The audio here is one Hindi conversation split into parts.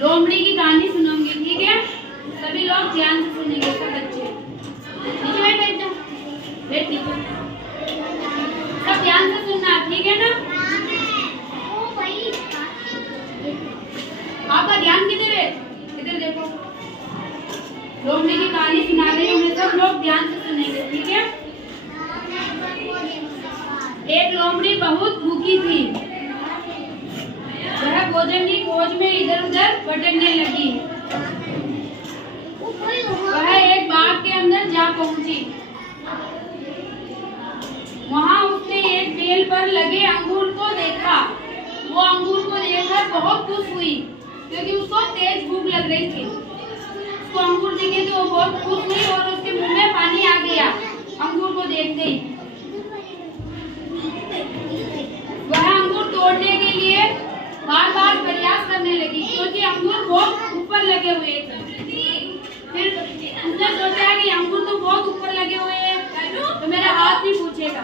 लोमड़ी की कहानी सुनाऊंगी, ठीक है? सभी लोग ध्यान से सुनेंगे, सब बच्चे नीचे बैठ जाओ, बैठ नीचे, सब ध्यान से सुनना, ठीक है ना? आपका ध्यान किधर है? इधर देखो, लोमड़ी की कहानी सुना रही हूँ मैं, सब लोग ध्यान से सुनेंगे, ठीक है? एक लोमड़ी बहुत भूखी थी। वह भोजन की खोज में इधर उधर भटकने लगी। वह एक बाग के अंदर जा पहुंची। वहां उसने एक बेल पर लगे अंगूर को देखा। वो अंगूर को देखकर बहुत खुश हुई, क्योंकि उसको तेज भूख लग रही थी। उसको अंगूर दिखे तो वो बहुत खुश हुई और उसके मुंह में पानी आ गया अंगूर को देखते ही। वह अंगूर तोड़ने के लिए बार बार प्रयास करने लगी, क्योंकि अंगूर बहुत ऊपर लगे हुए थे। फिर उसने सोचा कि अंगूर तो बहुत ऊपर लगे हुए हैं, तो मेरा हाथ नहीं पूछेगा।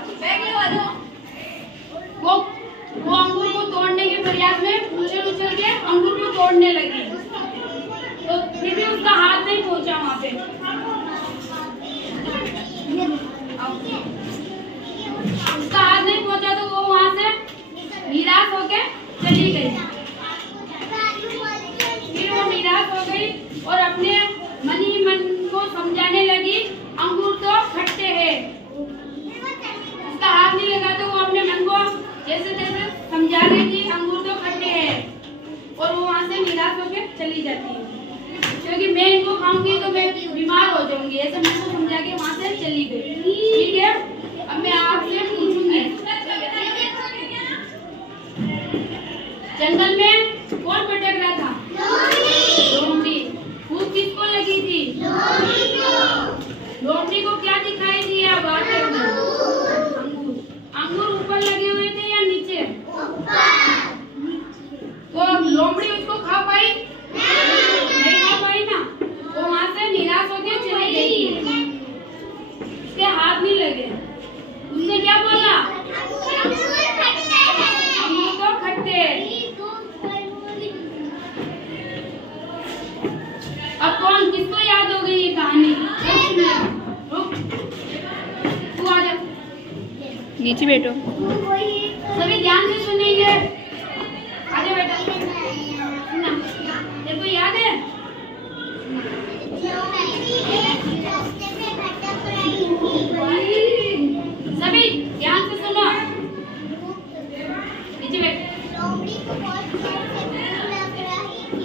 वो अंगूर को तोड़ने के प्रयास में उछल उछल के अंगूर को तोड़ने लगी, तो फिर भी उसका हाथ नहीं पहुंचा वहाँ पे। उसका हाथ नहीं पहुंचा तो वो वहाँ से निराश होके चली गई। फिर वो निराश हो गई और अपने मन ही मन को समझाने लगी, अंगूर तो खट्टे हैं। उसका हाथ नहीं लगा तो वो अपने मन को जैसे तैसे समझा रही थी, अंगूर तो खट्टे हैं, और वो वहाँ से निराश होकर चली जाती है, क्योंकि मैं इनको खाऊंगी तो मैं बीमार हो जाऊंगी, ऐसे मन को समझा के वहाँ से चली गई, ठीक है? अब मैं आपसे पूछूंगी, जंगल में कौन भटक रहा था? लोमड़ी। भूख किसको लगी थी? लोमड़ी को क्या दिखाई दिया बाग के अंदर? अंगूर। अंगूर ऊपर लगे हुए थे या नीचे? तो लोमड़ी उसको खा पाई? नहीं खा पाई ना, वो वहाँ से निराश होकर चली गई। उसके हाथ नहीं लगे। उसने क्या बोला? अंगूर तो खट्टे। अब कौन, किसको याद हो गई ये कहानी? तू आ जा, नीचे बैठो, सभी ध्यान से सुनेंगे। आजा बेटा, सुना, तेरे को याद है? सभी ध्यान से सुनो, नीचे बैठ। लोमड़ी को बहुत जोर से भूख लग रही थी।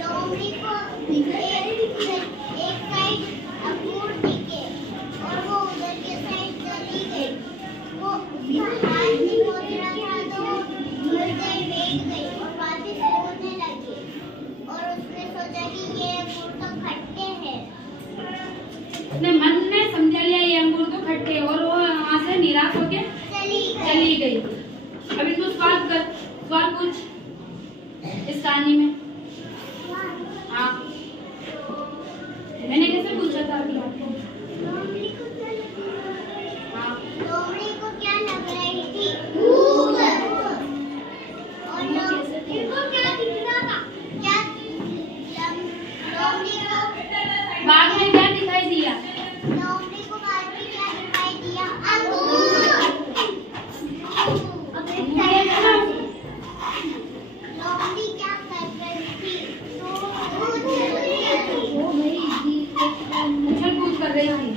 लोमड़ी को एक साइड अंगूर दिखे और वो उधर के साइड चली गई। वो उसका हाथ नहीं पहुंच रहा था तो वो गई, बैठ गई और वापस सोने लगी, और उसने सोचा कि ये अंगूर तो खट्टे हैं। उसने मन में समझा लिया ये अंगूर तो खट्टे, और वो वहाँ से निराश होके चली गई। अभी तू सवाल पूछ इस कहानी में। हाँ, मैंने कैसे पूछा था अभी आपको? लोमड़ी को क्या लग रही थी? हाँ, लोमड़ी को क्या लग रही थी? भूख। और लोमड़ी को क्या दिख रहा था? क्या लोमड़ी को बाग में क्या दिखाई दिया? लोमड़ी को बाद में क्या दिखाई दिया? अंगूर। लोमड़ी क्या कर रही थी? उछल कूद कर रही थी।